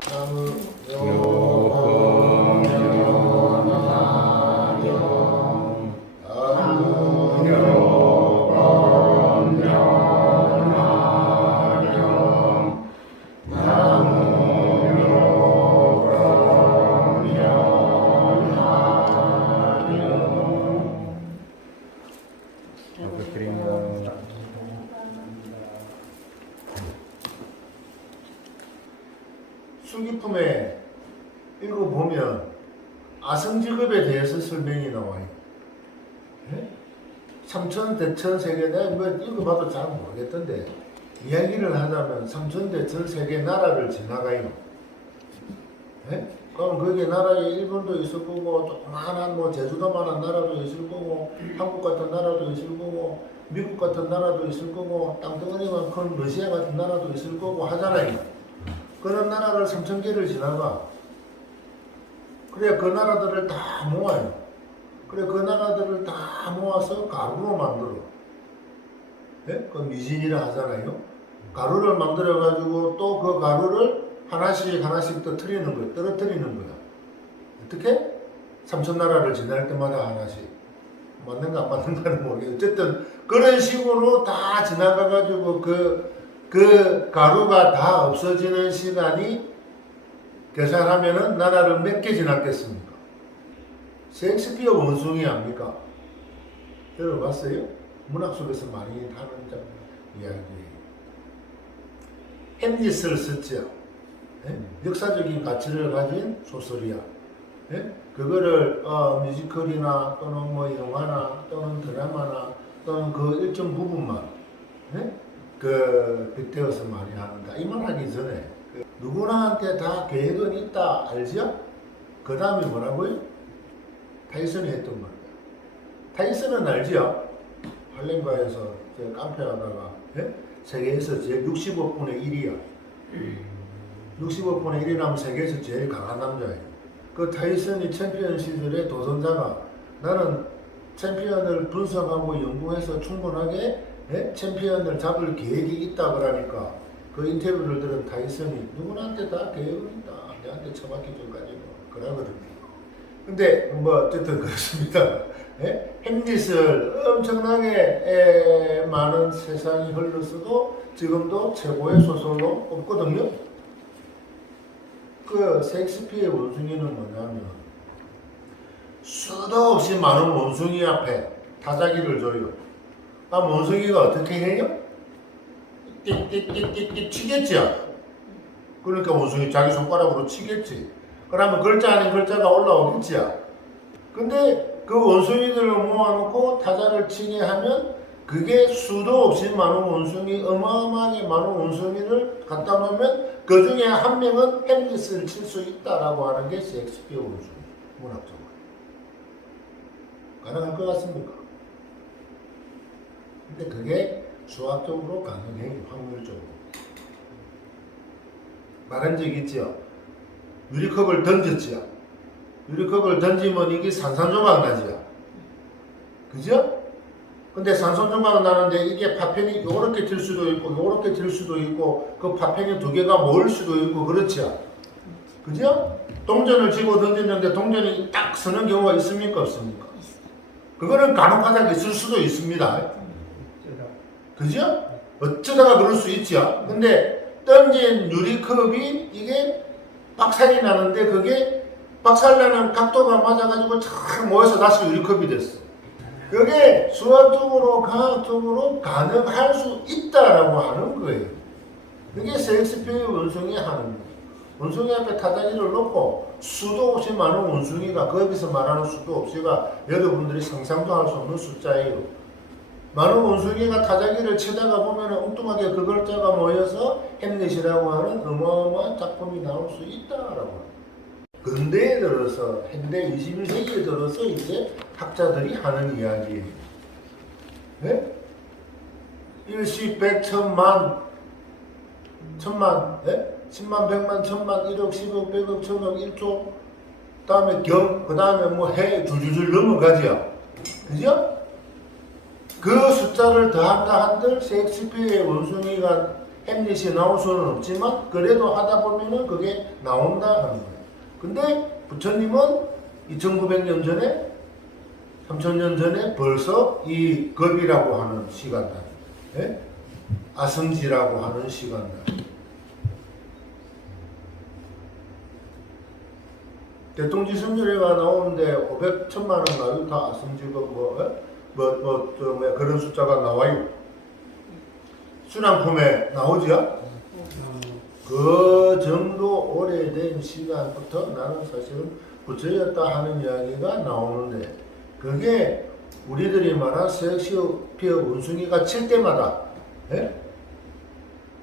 부 수기품에 읽어보면 아성직업에 대해서 설명이 나와요. 예? 삼천, 대천, 세계, 내가 뭐 읽어봐도 잘 모르겠던데 이야기를 하자면 삼천, 대천, 세계 나라를 지나가요. 예? 그럼 거기에 나라에 일본도 있을 거고 조그마한 뭐 제주도만한 나라도 있을 거고 한국 같은 나라도 있을 거고 미국 같은 나라도 있을 거고 땅덩어리만 큰 러시아 같은 나라도 있을 거고 하잖아요. 그런 나라를 3천 개를 지나가. 그래 그 나라들을 다 모아요. 그래 그 나라들을 다 모아서 가루로 만들어. 예? 그 미진이라 하잖아요. 가루를 만들어 가지고 또 그 가루를 하나씩 하나씩 떨어뜨리는 거야. 떨어뜨리는 거야. 어떻게? 삼천 나라를 지날 때마다 하나씩. 맞는가 안 맞는가는 모르겠어. 어쨌든 그런 식으로 다 지나가 가지고 그, 그 가루가 다 없어지는 시간이 계산하면은 나라를 몇 개 지났겠습니까? 셰익스피어 원숭이 압니까? 들어봤어요? 문학 속에서 많이 하는 점 이야기예요. 햄릿을 썼죠. 예? 역사적인 가치를 가진 소설이야. 예? 그거를 어, 뮤지컬이나 또는 뭐 영화나 또는 드라마나 또는 그 일정 부분만 예? 그 빗대어서 많이 하는다. 이 말 하기 전에 그 누구나한테 다 계획은 있다 알죠? 그 다음에 뭐라고요? 타이슨이 했던 말이야. 타이슨은 알죠? 할렘바에서 저 깡패 하다가 예? 세계에서 제 65분의 1이야. 65분의 1이라면 세계에서 제일 강한 남자예요. 그 타이슨이 챔피언 시절에 도전자가 나는 챔피언을 분석하고 연구해서 충분하게 예? 챔피언을 잡을 계획이 있다 그러니까 그 인터뷰를 들은 타이슨이 누구나한테 다 계획은 있다. 내한테 처박기 전까지는 그러거든요. 근데 뭐 어쨌든 그렇습니다. 예? 햄릿을 엄청나게 에, 많은 세상이 흘렀어도 지금도 최고의 소설로 꼽거든요. 그 셰익스피어의 원숭이는 뭐냐면 수도 없이 많은 원숭이 앞에 타자기를 줘요. 아 원숭이가 어떻게 해요? 띡띡띡띡띡 치겠지요. 그러니까 원숭이 자기 손가락으로 치겠지. 그러면 글자 아닌 글자가 올라오겠지요. 근데 그 원숭이들을 모아놓고 타자를 치게 하면 그게 수도 없이 많은 원숭이, 어마어마하게 많은 원숭이를 갖다 놓으면 그 중에 한 명은 햄릿을 칠 수 있다라고 하는 게 셰익스피어 원숭이, 문학적으로. 가능할 것 같습니까? 근데 그게 수학적으로 가능해요, 확률적으로. 말한 적 있죠? 유리컵을 던졌지요? 유리컵을 던지면 이게 산산조각 나지요? 그죠? 근데 산산조각 나는데 이게 파편이 요렇게 들 수도 있고 요렇게 들 수도 있고 그 파편이 두 개가 모을 수도 있고 그렇죠? 그죠? 동전을 집어 던졌는데 동전이 딱 서는 경우가 있습니까 없습니까? 그거는 간혹 가다가 있을 수도 있습니다. 그죠? 어쩌다가 그럴 수 있죠. 근데 던진 유리컵이 이게 박살이 나는데 그게 박살나는 각도가 맞아가지고 쫙 모여서 다시 유리컵이 됐어. 그게 수학적으로 과학적으로 가능할 수 있다라고 하는 거예요. 그게 셰익스피어의 원숭이 하는 거예요. 원숭이 앞에 타자기를 놓고 수도 없이 많은 원숭이가 거기서 말하는 수도 없이가 여러분들이 상상도 할 수 없는 숫자예요. 많은 원숭이가 타자기를 치다가 보면 엉뚱하게 그 글자가 모여서 햄릿이라고 하는 어마어마한 작품이 나올 수 있다라고. 근대에 들어서 현대 21세기에 들어서 이제 학자들이 하는 이야기예요. 네? 일시 백 천만 천만 네? 십만 백만 천만 일억 십억 백억 천억 일조 그다음에 경 그다음에 뭐 해 줄줄줄 넘어가지요. 그죠? 그 숫자를 더한다 한들 셰익스피어의 원숭이가 햄릿이 나올 수는 없지만 그래도 하다 보면은 그게 나온다 하는 거예요. 근데 부처님은 2900년 전에 3000년 전에 벌써 이 겁이라고 하는 시간단, 예? 아성지라고 하는 시간단. 대통지성률회가 나오는데 500, 1000만 원 나요. 다 아성지가 뭐, 예? 뭐, 뭐, 저, 뭐야, 그런 숫자가 나와요. 수남품에 나오죠? 그 정도 오래된 시간부터 나는 사실은 부처였다 하는 이야기가 나오는데 그게 우리들이 말한 섹시피어 원숭이가 칠 때마다 예?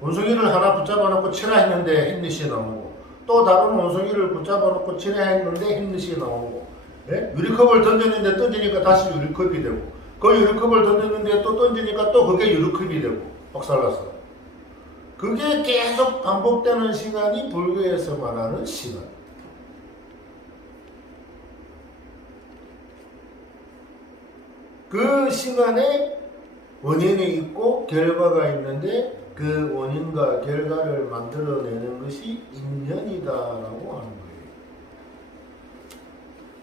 원숭이를 하나 붙잡아 놓고 치라 했는데 햄릿이 나오고 또 다른 원숭이를 붙잡아 놓고 치라 했는데 햄릿이 나오고 예? 유리컵을 던졌는데 던지니까 다시 유리컵이 되고 그 유리컵을 던졌는데 또 던지니까 또 그게 유리컵이 되고 박살났어 그게 계속 반복되는 시간이 불교에서 말하는 시간. 그 시간에 원인이 있고 결과가 있는데 그 원인과 결과를 만들어내는 것이 인연이다라고 하는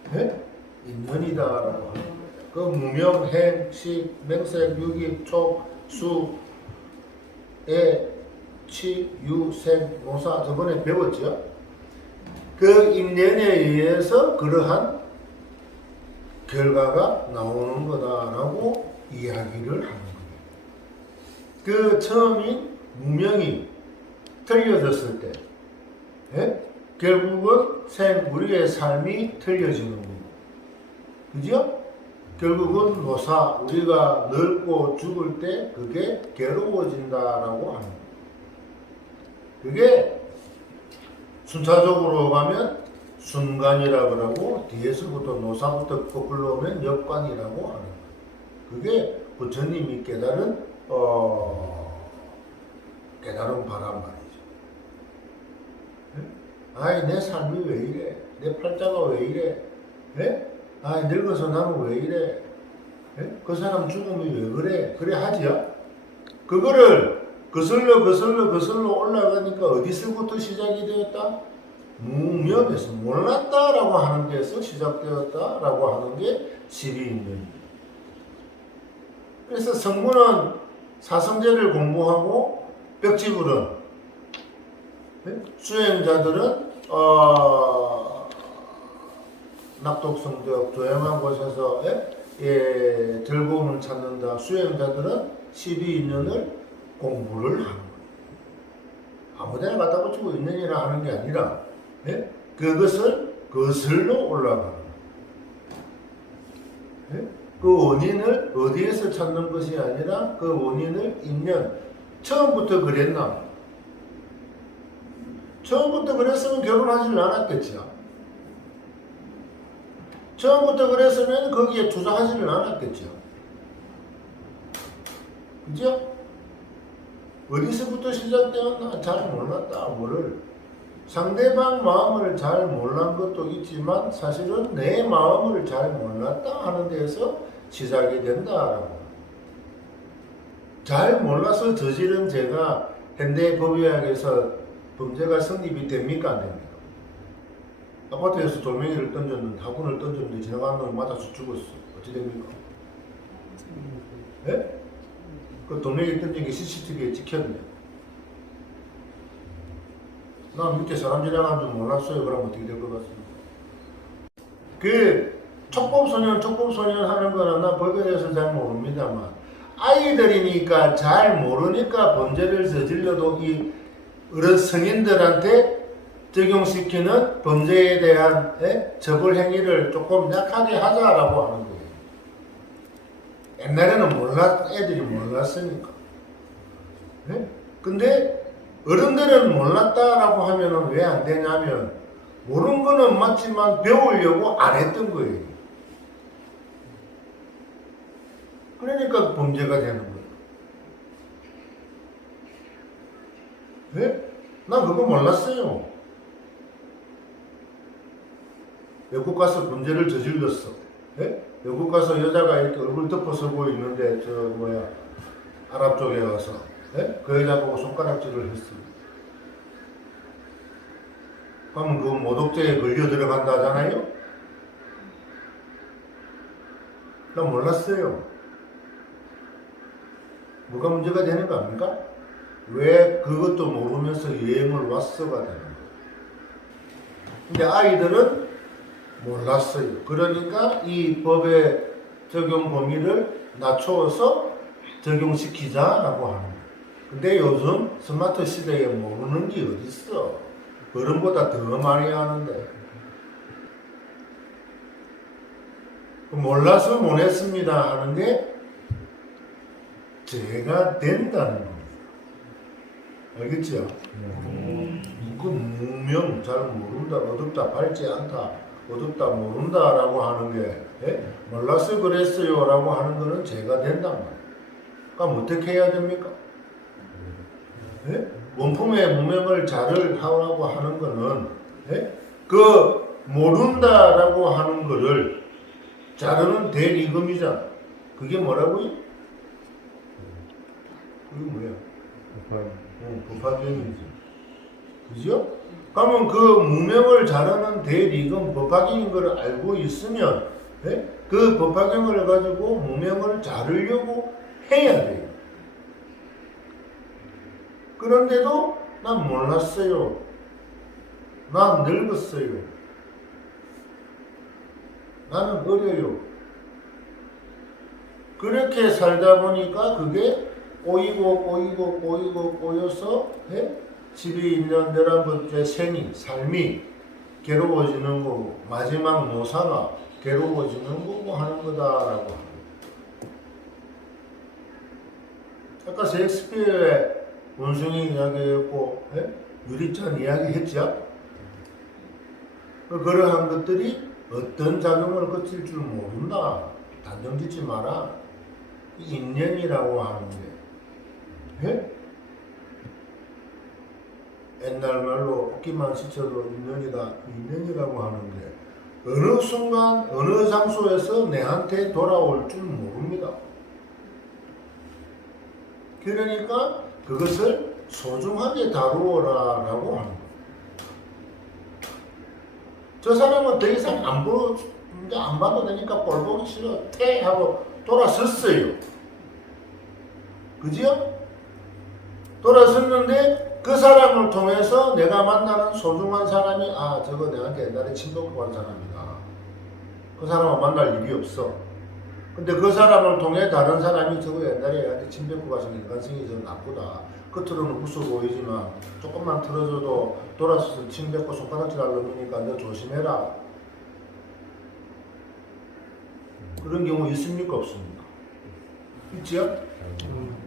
거예요. 네? 인연이다라고 하는 거예요. 그 무명, 행, 식, 맹색, 유기, 촉, 수, 에, 치, 유, 생, 노사 저번에 배웠죠? 그 인연에 의해서 그러한 결과가 나오는 거다라고 이야기를 하는 거예요. 그 처음인 무명이 틀려졌을 때, 예? 결국은 생, 우리의 삶이 틀려지는 거고, 그죠? 결국은 노사, 우리가 늙고 죽을 때 그게 괴로워진다라고 거예요. 그게 순차적으로 가면 순간이라 그러고 뒤에서부터 노사부터 거꾸로 오면 역관이라고 하는 거예요. 그게 부처님이 깨달은 어 깨달은 바란 말이죠. 예? 아이 내 삶이 왜 이래? 내 팔자가 왜 이래? 예? 아이 늙어서 나는 왜 이래? 예? 그 사람 죽음이 왜 그래? 그래 하지요? 그거를 거슬러 거슬러 거슬러 올라가니까 어디서부터 시작이 되었다? 무명에서 몰랐다라고 하는 데서 시작되었다라고 하는 게 12인연입니다. 그래서 성문은 사성제를 공부하고 벽지불은 네? 수행자들은 어, 낙독성적 조용한 곳에서 예? 예, 즐거움을 찾는다. 수행자들은 12인연을 공부를 하는. 아무데나 갖다 붙이고 있느니라 하는 게 아니라 예? 그것을 거슬러 올라가는. 예? 그 원인을 어디에서 찾는 것이 아니라 그 원인을 인연 처음부터 그랬나? 처음부터 그랬으면 결혼하지는 않았겠죠. 처음부터 그랬으면 거기에 투자하지는 않았겠죠. 그죠? 어디서부터 시작되었나 잘 몰랐다. 뭐를 상대방 마음을 잘 몰란 것도 있지만 사실은 내 마음을 잘 몰랐다 하는 데서 시작이 된다라고. 잘 몰라서 저지른 죄가 현대 법의학에서 범죄가 성립이 됩니까 안 됩니까? 아파트에서 돌멩이를 던졌는데 학군을 던졌는데 지나가는 놈이 맞아서 죽었어. 어찌 됩니까? 예? 그 돌멩이 던진 게 CCTV에 찍혔네. 난 밑에 사람 지나가는 줄 몰랐어요. 그럼 어떻게 될 것 같습니까? 그 촉법소년, 촉법소년 하는 거는 나 법에 대해서 잘 모릅니다만 아이들이니까 잘 모르니까 범죄를 저질러도 이 어른 성인들한테 적용시키는 범죄에 대한 예? 처벌 행위를 조금 약하게 하자라고 하는 거예요. 옛날에는 몰랐, 애들이 몰랐으니까. 예? 근데 어른들은 몰랐다라고 하면은 왜 안 되냐면 모르는 거는 맞지만 배우려고 안 했던 거예요. 그러니까 범죄가 되는 거예요. 예? 난 그거 몰랐어요. 외국 가서 범죄를 저질렀어. 예? 외국 가서 여자가 이렇게 얼굴 덮어서고 있는데 저 뭐야 아랍 쪽에 가서 예? 그 여자 보고 손가락질을 했습니다. 그러면 그 모독죄에 걸려 들어간다 하잖아요? 나 몰랐어요. 뭐가 문제가 되는 거 아닙니까? 왜 그것도 모르면서 여행을 왔어가 되는 거예요. 근데 아이들은 몰랐어요. 그러니까 이 법의 적용 범위를 낮추어서 적용시키자라고 하는 거예요. 근데 요즘 스마트 시대에 모르는 게 어딨어. 어른보다 더 많이 하는데. 그 몰라서 못했습니다 하는 게 죄가 된다는 겁니다. 알겠죠? 그 무명 잘 모른다 어둡다 밝지 않다 어둡다 모른다라고 하는 게 예? 몰라서 그랬어요라고 하는 거는 죄가 된단 말이에요. 그럼 어떻게 해야 됩니까? 예? 원품의 무명을 잘을 하라고 하는 거는 예? 그 모른다라고 하는 거를 자르는 대리금이잖아. 그게 뭐라고요? 그게 뭐야? 어, 법학경이지. 그죠? 그러면 그 무명을 잘하는 대리금 법학인 걸 알고 있으면 네? 그 법학형을 가지고 무명을 자르려고 해야 돼요. 그런데도 난 몰랐어요. 난 늙었어요. 나는 어려요. 그렇게 살다 보니까 그게 꼬이고 꼬이고 꼬이고 꼬여서 네? 12년 11번째 생이, 삶이 괴로워지는 거고, 마지막 노사가 괴로워지는 거고 하는 거다라고 합니다. 아까 셰익스피어의 원숭이 이야기였고, 예? 유리잔 이야기 했죠? 그러한 것들이 어떤 작용을 거칠 줄 모른다. 단정 짓지 마라. 인연이라고 하는데. 예? 옛날 말로 웃기만 시쳐도 인연이다. 인연이라고 하는데 어느 순간 어느 장소에서 내한테 돌아올 줄 모릅니다. 그러니까 그것을 소중하게 다루어라 라고 하는 거예요. 저 사람은 더 이상 안 보러 이제 안 봐도 되니까 꼴 보기 싫어 퇴 하고 돌아섰어요. 그지요? 돌아섰는데 그 사람을 통해서 내가 만나는 소중한 사람이 아 저거 내한테 옛날에 친구고 한 사람이다. 그 사람을 만날 일이 없어. 근데 그 사람을 통해 다른 사람이 저거 옛날에 얘한테 침 뱉고 가서 인간성이 좀 나쁘다. 겉으로는 웃어 보이지만 조금만 틀어줘도 돌아서서 침 뱉고 손가락질 하려니까 너 조심해라. 그런 경우 있습니까 없습니까? 있지요? 음.